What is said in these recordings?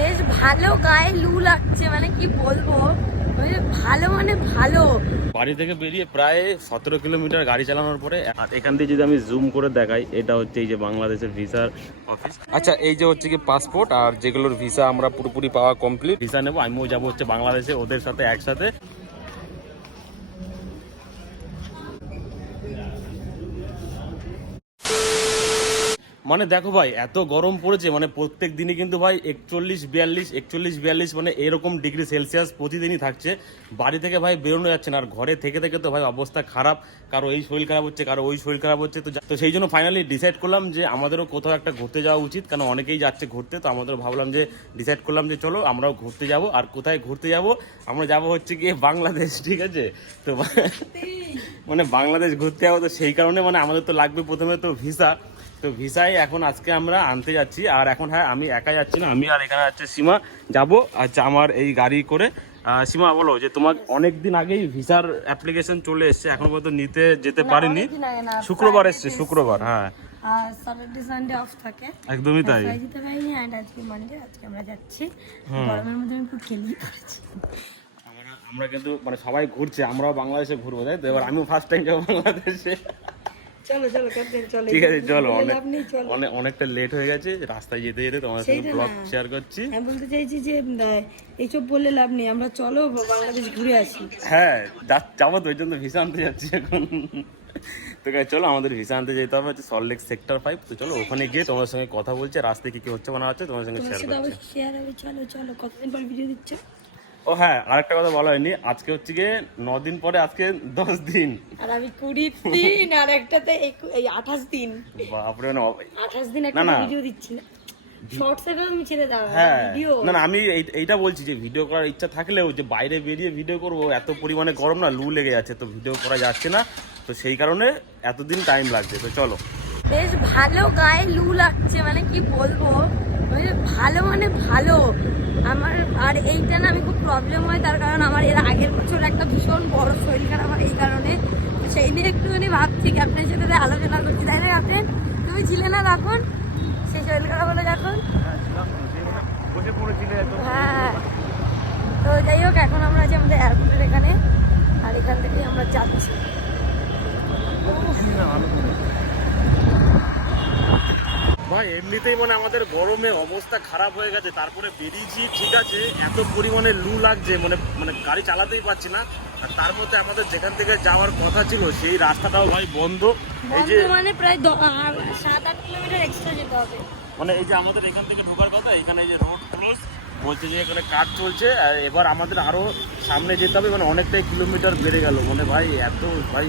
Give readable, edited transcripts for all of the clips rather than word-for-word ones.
বেশ ভালো, গায়ে লু লাগছে, মানে কি বলবো, ভালো মানে ভালো। বাড়ি থেকে বেরিয়ে প্রায় 17 কিলোমিটার গাড়ি চালানোর পরে, আর এখান দিয়ে যদি আমি জুম করে দেখাই, এটা হচ্ছে এই যে বাংলাদেশের ভিসার অফিস। আচ্ছা, এই যে হচ্ছে কি পাসপোর্ট আর যেগুলোর ভিসা আমরা পুরোপুরি পাওয়া কমপ্লিট। ভিসা নেবো, আমিও যাবো হচ্ছে বাংলাদেশে ওদের সাথে একসাথে। মানে দেখো ভাই, এত গরম পড়েছে, মানে প্রত্যেক দিনই কিন্তু ভাই 41-42 মানে এরকম ডিগ্রি সেলসিয়াস প্রতিদিনই থাকছে। বাড়ি থেকে ভাই বেরোনো যাচ্ছে না, আর ঘরে থেকে থেকে তো ভাই অবস্থা খারাপ। কারো এই শরীর খারাপ হচ্ছে, কারো ওই শরীর খারাপ হচ্ছে। তো সেই জন্য ফাইনালি ডিসাইড করলাম যে আমাদেরও কোথাও একটা ঘুরতে যাওয়া উচিত, কারণ অনেকেই যাচ্ছে ঘুরতে। তো আমাদেরও ভাবলাম যে ডিসাইড করলাম যে চলো আমরাও ঘুরতে যাব। আর কোথায় ঘুরতে যাব? আমরা যাব হচ্ছে গিয়ে বাংলাদেশ, ঠিক আছে? তো মানে বাংলাদেশ ঘুরতে যাবো, তো সেই কারণে মানে আমাদের তো লাগবে প্রথমে তো ভিসা। তো ভিসায় এখন আজকে আমরা আনতে যাচ্ছি। আর এখন হ্যাঁ, আমি একা যাচ্ছি না, আমি আর এখানে আছে সীমা যাবো। আচ্ছা, আমার এই গাড়ি করে। সীমা বলো, যে তোমার অনেক দিন আগেই ভিসার অ্যাপ্লিকেশন চলে এসছে, এখন পর্যন্ত নিতে যেতে পারিনি। শুক্রবার এসছে, শুক্রবার, হ্যাঁ। আর স্যাটারডে সানডে অফ থাকে, একদমই তাই। দিতে পারিনি। এন্ড আজকে মানডে, আজকে আমরা যাচ্ছি। গরমের মধ্যে আমি খুব খেলিয়ে পড়েছি। আমরা কিন্তু মানে সবাই ঘুরছে, আমরাও বাংলাদেশে ঘুরবো, তাই তো? এবার আমিও ফার্স্ট টাইম যাবো বাংলাদেশে। চলো চলো ক্যাপ্টেন, চলো। ঠিক আছে, চলো। অনেকটা লেট হয়ে গেছে, রাস্তায় যেতে যেতে তোমার সাথে ব্লগ শেয়ার করছি। আমি বলতে চাইছি যে এইসব বললে লাভ নেই, আমরা চলো বাংলাদেশ ঘুরে আসি। হ্যাঁ, যাবো তো, ওই জন্য ভিসা আনতে যাচ্ছি এখন। তো চলো, আমাদের ভিসা আনতে যেতে হবে হচ্ছে সল্টলেক সেক্টর 5। তো চলো ওখানে গিয়ে তোমার সঙ্গে কথা বলছে, রাস্তায় কি কি হচ্ছে না হচ্ছে তোমার সঙ্গে শেয়ার করছি। চলো চলো, কতদিন পর ভিডিও দিচ্ছ? ও হ্যাঁ, আরেকটা কথা বলা হয়নি, আজকে হচ্ছে গিয়ে 9 দিন পরে, আজকে 10 দিন। আর আমি 20 দিন, আর একটাতে 28 দিন। বাপরে, মানে 28 দিন একটা ভিডিও দিচ্ছি না, শর্টস এর আমি ছেড়ে দাও ভিডিও। না, আমি এইটা বলছি যে ভিডিও করার ইচ্ছা থাকলেও যে বাইরে বেরিয়ে ভিডিও করব, এত পরিমাণে গরম না, লু লেগে যাচ্ছে, তো ভিডিও করা যাচ্ছে না। তো সেই কারণে এতদিন টাইম লাগছে। তো চলো। বেশ ভালো, গায়ে লু লাগছে, মানে কি বলবো, ভালো মানে ভালো আমার। আর এইটা না আমি খুব প্রবলেম হয়, তার কারণ আমার এর আগের বছর একটা ভীষণ বড় শরীর খারাপ হয় এই কারণে। সেই নিয়ে একটুখানি ভাবছি, ক্যাপ্টেনের সাথে আলোচনা করছি, তাই না ক্যাপ্টেন? তুমি ছিলে না তখন, সেই শরীর খারাপ হলো যখন? হ্যাঁ। তো যাই হোক, এখন আমরা আছি আমাদের এয়ারপোর্টের এখানে, আর এখান থেকেই আমরা যাচ্ছি। ভাই এমনিতেই মানে আমাদের গরমে অবস্থা খারাপ হয়ে গেছে, তারপরে বেরিয়েছি, ঠিক আছে, এত পরিমাণে লু লাগছে, মানে মানে গাড়ি চালাতেই পারছি না। আর তার মধ্যে আমাদের যেখান থেকে যাওয়ার কথা ছিল সেই রাস্তাটাও ভাই বন্ধ। এই যে মানে প্রায় 7-8 কিলোমিটার এক্সট্রা যেতে হবে। মানে এই যে আমাদের এখান থেকে ঢোকার কথা, এখানে যে রোড ক্লোজ বলছে, যে এখানে কাজ চলছে, আর এবার আমাদের আরো সামনে যেতে হবে, মানে অনেকটাই কিলোমিটার বেড়ে গেল। মানে ভাই এত ভাই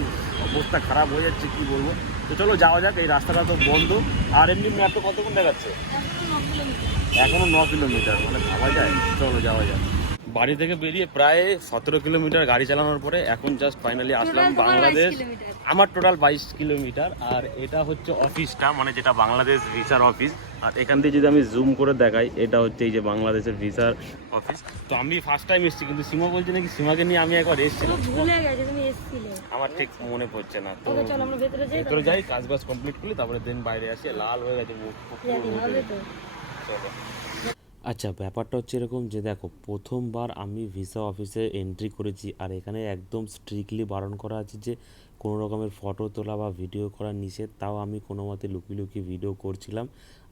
অবস্থা খারাপ হয়ে যাচ্ছে, কি বলবো। তো চলো যাওয়া যাক, এই রাস্তাটা তো বন্ধ। আর এমনি ম্যাপটা কতক্ষণ দেখাচ্ছে? এখনো 9 কিলোমিটার, মানে ভাবা যায়। চলো যাওয়া যাক। বাড়ি থেকে বেরিয়ে প্রায় 17 কিলোমিটার গাড়ি চালানোর পরে এখন জাস্ট ফাইনালি আসলাম বাংলাদেশ। আমার টোটাল 22 কিলোমিটার। আর এটা হচ্ছে অফিসটা, মানে যেটা বাংলাদেশ ভিসার অফিস। আর এখান থেকে যদি আমি জুম করে দেখাই, এটা হচ্ছে এই যে বাংলাদেশের ভিসার অফিস। তো আমি ফার্স্ট টাইম এসেছি, কিন্তু সীমা বলছে নাকি সীমাকে নিয়ে আমি একবার এসেছিলাম, আমার ঠিক মনে পড়ছে না। তো ভেতরে যাই, কাজ বাজ কমপ্লিট করি, তারপরে দিন বাইরে আসি। লাল হয়ে গেছে মুখ। চলো। আচ্ছা, ব্যাপারটা হচ্ছে এরকম যে দেখো, প্রথমবার আমি ভিসা অফিসে এন্ট্রি করেছি, আর এখানে একদম স্ট্রিক্টলি বারণ করা আছে যে কোনো রকমের ফটো তোলা বা ভিডিও করা নিষেধ। তাও আমি কোনো মতে লুকিয়ে লুকিয়ে ভিডিও করছিলাম।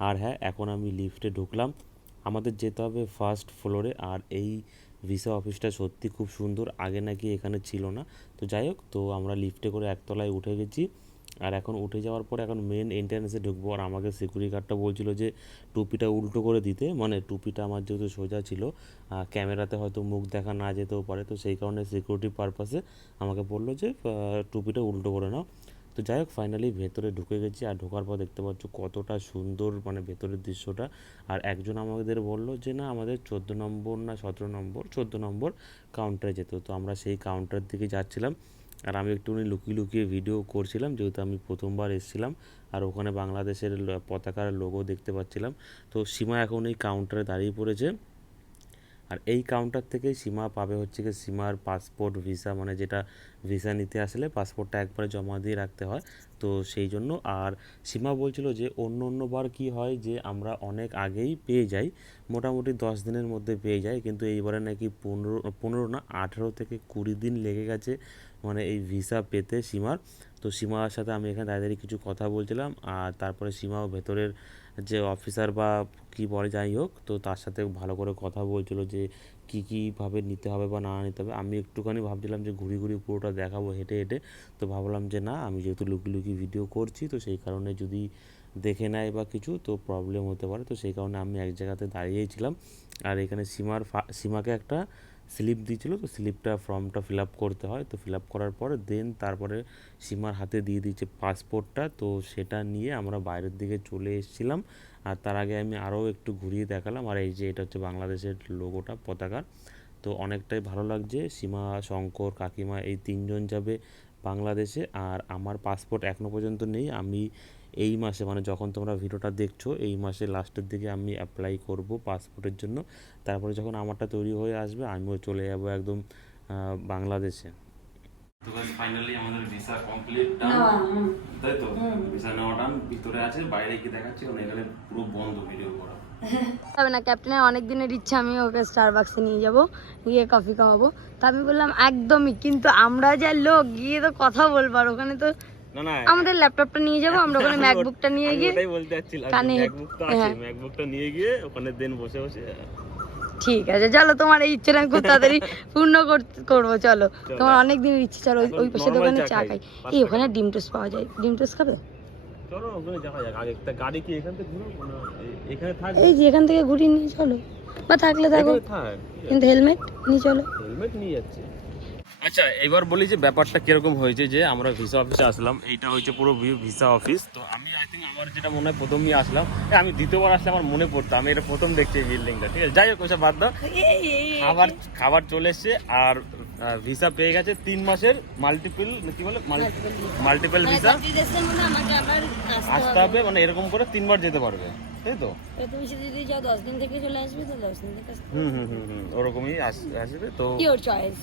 আর হ্যাঁ, এখন আমি লিফটে ঢুকলাম, আমাদের যেতে হবে ফার্স্ট ফ্লোরে। আর এই ভিসা অফিসটা সত্যি খুব সুন্দর, আগে নাকি এখানে ছিল না। তো যাই হোক, তো আমরা লিফটে করে একতলায় উঠে গেছি। আর এখন উঠে যাওয়ার পর এখন মেন এন্ট্রান্সে ঢুকবো। আর আমাকে সিকিউরিটি গার্ডটা বলছিল যে টুপিটা উল্টো করে দিতে, মানে টুপিটা আমার যেহেতু সোজা ছিল, ক্যামেরাতে হয়তো মুখ দেখা না যেতেও পারে, তো সেই কারণে সিকিউরিটি পারপাসে আমাকে বললো যে টুপিটা উল্টো করে নাও। তো যাই হোক, ফাইনালি ভেতরে ঢুকে গেছি। আর ঢোকার পর দেখতে পাচ্ছ কতটা সুন্দর মানে ভেতরের দৃশ্যটা। আর একজন আমাদের বললো যে না, আমাদের 14 নম্বর না 17 নম্বর, 14 নম্বর কাউন্টারে যেতে। তো আমরা সেই কাউন্টারের দিকে যাচ্ছিলাম। আর আমি একটুখানি লুকিয়ে লুকিয়ে ভিডিও করছিলাম, যেহেতু আমি প্রথমবার এসেছিলাম। আর ওখানে বাংলাদেশের পতাকার লোগো দেখতে পাচ্ছিলাম। তো সীমা এখন এই কাউন্টারে দাঁড়িয়ে পড়েছে। আর এই কাউন্টার থেকেই সীমা পাবে হচ্ছে কি সীমার পাসপোর্ট ভিসা, মানে যেটা ভিসা নিতে আসলে পাসপোর্টটা একবারে জমা দিয়ে রাখতে হয়, তো সেই জন্য। আর সীমা বলছিল যে অন্যবার কি হয় যে আমরা অনেক আগেই পেয়ে যাই, মোটামুটি 10 দিনের মধ্যে পেয়ে যাই, কিন্তু এইবারে নাকি 15 না 18 থেকে 20 দিন লেগে গেছে মানে এই ভিসা পেতে সীমার। তো সীমার সাথে আমি এখানে দাঁড়িয়ে কিছু কথা বলছিলাম, আর তারপরে সীমাও ভেতরের যে অফিসার বা কী বলে যাই হোক, তো তার সাথে ভালো করে কথা বলছিল যে কীভাবে নিতে হবে বা না নিতে হবে। আমি একটুখানি ভাবছিলাম যে ঘুরি ঘুরি পুরোটা দেখাবো হেঁটে হেঁটে, তো ভাবলাম যে না, আমি যেহেতু লুকি ভিডিও করছি, তো সেই কারণে যদি দেখে নেয় বা কিছু তো প্রবলেম হতে পারে, তো সেই কারণে আমি এক জায়গাতে দাঁড়িয়েই ছিলাম। আর এখানে সীমাকে একটা স্লিপ দিয়েছিল, তো স্লিপটা ফর্মটা ফিল আপ করতে হয়, তো ফিল আপ করার পরে তারপরে সীমার হাতে দিয়ে দিয়েছে পাসপোর্টটা, তো সেটা নিয়ে আমরা বাইরের দিকে চলে এসেছিলাম। আর তার আগে আমি আরও একটু ঘুরিয়ে দেখালাম, আর এই যে এটা হচ্ছে বাংলাদেশের লোগোটা, পতাকার, তো অনেকটাই ভালো লাগছে। সীমা, শঙ্কর, কাকিমা এই 3 জন যাবে বাংলাদেশে, আর আমার পাসপোর্ট এখনও পর্যন্ত নেই। আমি এই মাসে, মানে যখন তোমরা ভিডিওটা দেখছো এই মাসে লাস্টের দিকে আমি অ্যাপ্লাই করব পাসপোর্টের জন্য, তারপরে যখন আমারটা তৈরি হয়ে আসবে আমিও চলে যাব একদম বাংলাদেশে। তো ফাইনালি আমাদের ভিসা কমপ্লিট ডান, তাই তো ভিসা নেওয়া ডান, ভিতরে আছে, বাইরে কি দেখাচ্ছি কারণ এখানে পুরো বন্ধ ভিডিও করা হবে না। ক্যাপ্টেনের অনেক দিনের ইচ্ছা আমি ওকে স্টারবাক্সে নিয়ে যাব, গিয়ে কফি খাওয়াবো, তা আমি বললাম একদমই, কিন্তু আমরা যা লোক গিয়ে তো কথা বলবো, আর ওখানে তো না আমাদের ল্যাপটপটা নিয়ে যাবো, আমরা ওখানে ম্যাকবুকটা নিয়ে গিয়ে ওটাই বলতে যাচ্ছিলাম, কানে ম্যাকবুকটা আছে, ম্যাকবুকটা নিয়ে গিয়ে ওখানে দেন বসে বসে। ঠিক আছে, চলো তোমার এই ইচ্ছেটা আমি খুব তাড়াতাড়ি পূর্ণ করবো। চলো, তোমার অনেক দিনের ইচ্ছে, চলো ওই পাশে দোকানে চা খাই। এই ওখানে ডিম টোস্ট পাওয়া যায়, ডিম টোস্ট খাবে? চলো ওখানে যাওয়া যাক। আগে একটা গাড়ি কি এখান থেকে ঘুরো, এখানে থাক, এই যে এখান থেকে ঘুরিয়ে নিয়ে চলো, বা থাকলে থাকো, থাক, কিন্তু হেলমেট নিয়ে চলো। হেলমেট নিয়ে যাচ্ছে। আচ্ছা এবার বলি যে ব্যাপারটা কিরকম হয়েছে, যে আমরা ভিসা অফিসে আসলাম, এইটা হচ্ছে পুরো ভিসা অফিস। তো আমি আই থিঙ্ক আমার যেটা মনে হয় প্রথমই আসলাম, আমি দ্বিতীয়বার আসলে আমার মনে পড়তো, আমি এটা প্রথম দেখছি এই বিল্ডিংটা, ঠিক আছে, যাই হোক ওসব বাদ দাও। খাবার চলে এসছে, আর ভিসা পেয়ে গেছে 3 মাসের মাল্টিপল ভিসা, আসতে হবে, মানে এরকম করে 3 বার যেতে পারবে, তাই তো? তুমি যদি যাও 10 দিন থেকে চলে আসবে, তো 10 দিন থেকে ওরকমই আসবে। তো ইওর চয়েস,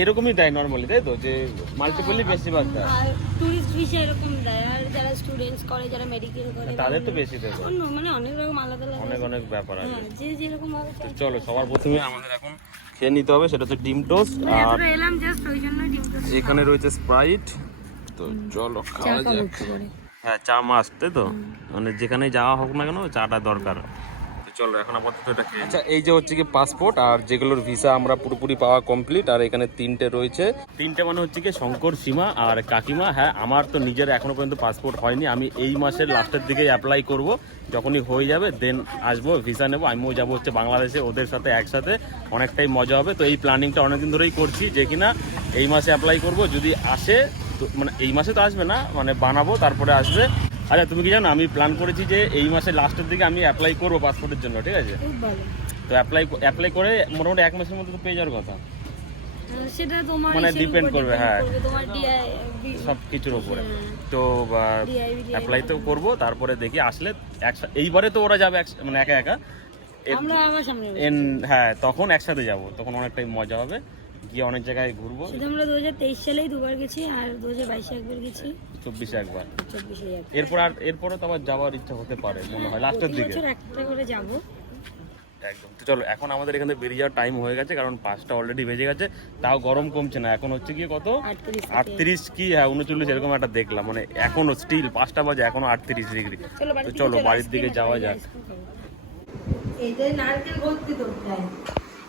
এরকমই দেয় নরমালি, তাই তো, যে মাল্টিপলি বেশিরভাগ দেয়, আর টুরিস্ট ভিসা এরকম দেয়, আর যারা স্টুডেন্টস করে, যারা মেডিকেল করে তাদের তো বেশি দেবে, মানে অনেক রকম আলাদা আলাদা অনেক ব্যাপার আছে। যে যেরকম ভাবে তো চলো সবার প্রথমে আমাদের এখন খেয়ে নিতে হবে, সেটা হচ্ছে ডিম টোস্ট, আর এলাম জাস্ট ওই জন্য ডিম টোস্ট। এখানে রয়েছে স্প্রাইট, তো চলো খাওয়া যাক। হ্যাঁ চা মাস্ট, তাই তো, মানে যেখানে যাওয়া হোক না কেন চাটা দরকার। চলো এখন আপাতত এটা খেয়ে। আচ্ছা এই যে হচ্ছে কি পাসপোর্ট, আর যেগুলোর ভিসা আমরা পুরোপুরি পাওয়া কমপ্লিট, আর এখানে 3টে রয়েছে, 3টে মানে হচ্ছে কি শঙ্কর, সীমা আর কাকিমা। হ্যাঁ আমার তো নিজের এখনো পর্যন্ত পাসপোর্ট হয়নি, আমি এই মাসের লাস্টের দিকে অ্যাপ্লাই করব, যখনই হয়ে যাবে দেন আসবো, ভিসা নেবো, আমিও যাবো হচ্ছে বাংলাদেশে, ওদের সাথে একসাথে অনেকটাই মজা হবে। তো এই প্ল্যানিংটা অনেকদিন ধরেই করছি, যে কিনা এই মাসে অ্যাপ্লাই করব, যদি আসে তো, মানে এই মাসে তো আসবে না, মানে বানাবো তারপরে আসবে। আচ্ছা তুমি কি জানো, আমি প্ল্যান করেছি যে এই মাসের লাস্টের দিকে আমি অ্যাপ্লাই করবো পাসপোর্টের জন্য, ঠিক আছে? তো অ্যাপ্লাই করে মোটামুটি 1 মাসের মধ্যে তো পেয়ে যাওয়ার কথা, সেটা তোমার মানে ডিপেন্ড করবে, হ্যাঁ তোমার সব কিছুর উপরে। তো অ্যাপ্লাই তো করবো, তারপরে দেখি আসলে এইবারে তো ওরা যাবে মানে একা একা, আমরা আমার সামনে হ্যাঁ তখন একসাথে যাব, তখন অনেকটাই মজা হবে, গিয়ে অনেক জায়গায় ঘুরবো। আমরা 2023 সালেই দুবার গেছি, আর 2022 একবার গেছি, 24 একবার, 24 এরপরে তো আবার যাওয়ার ইচ্ছা হতে পারে মনে হয় লাস্টের দিকে, একটা করে যাব একদম। তো চলো এখন আমাদের এখান থেকে বেরিয়ে যাওয়ার টাইম হয়ে গেছে, কারণ 5টা অলরেডি বেজে গেছে, তাও গরম কমছে না, এখন হচ্ছে গিয়ে কত 38 কি, হ্যাঁ 39 এরকম একটা দেখলাম, মানে এখনো স্টিল 5টা বাজে এখনো 38 ডিগ্রি। তো চলো বাড়ির দিকে যাওয়া যাক।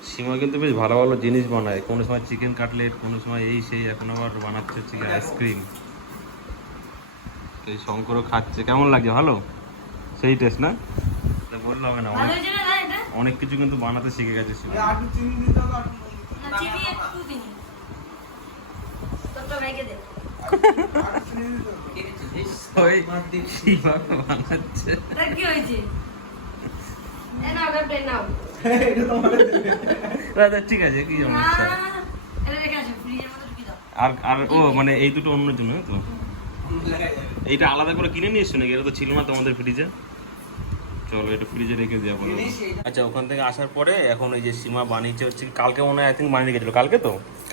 সীমা কিন্তু বেশ ভালো ভালো জিনিস বানায়, কোনো সময় চিকেন কাটলেট, কোনো সময় এই সেই, এখন আবার বানাচ্ছে হচ্ছে কি আইসক্রিম। এই শঙ্করও খাচ্ছে, কেমন লাগছে? ভালো, সেই টেস্ট না? বললো হবে না, অনেক কিছু কিন্তু বানাতে শিখে গেছে সীমা। ঠিক আছে কি সমস্যা, আর ও মানে এই দুটো অন্যের জন্য তো, এইটা আলাদা করে কিনে নিয়ে এসছো নাকি? এটা তো ছিল না তোমাদের ফ্রিজে। চলো এটা ফ্রিজে রেখে দিয়ে বলো। আচ্ছা ওখান থেকে আসার পরে এখন ওই যে সীমা বানিয়েছে হচ্ছে কালকে মনে হয় আই থিঙ্ক বানিয়ে রেখেছিলো,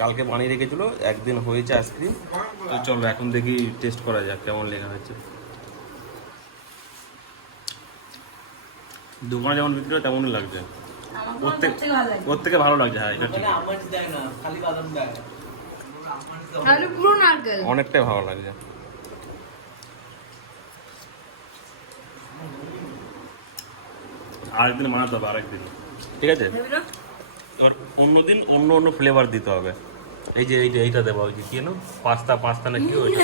কালকে বানিয়ে রেখেছিলো, একদিন হয়েছে আইসক্রিম। তো চলো এখন দেখি টেস্ট করা যাক কেমন লেখা হয়েছে। দোকানে যেমন বিক্রি হয় তেমনই লাগছে, ওর থেকে ভালো লাগছে। হ্যাঁ এটা ঠিক, পুরো নারকেল অনেকটাই ভালো লাগছে। আরেকদিন বানাতে হবে, আরেকদিন ঠিক আছে। এবার অন্যদিন অন্য ফ্লেভার দিতে হবে। এই যে এইটা দেবো, ওই যে কি না পাস্তা না কি ওইটা